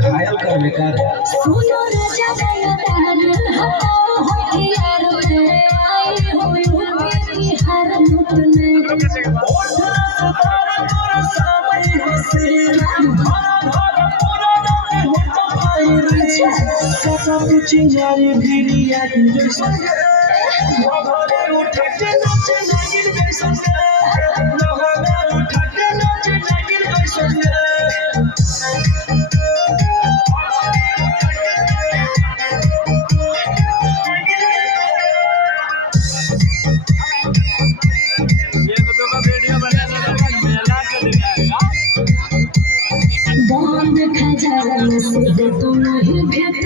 घायल करने का चिंगारी भिड़िया जैसा उठा के नाचे नागिन जैसा उठा के नाचे नागिन जैसा बंद खजाना से तुम ही भेट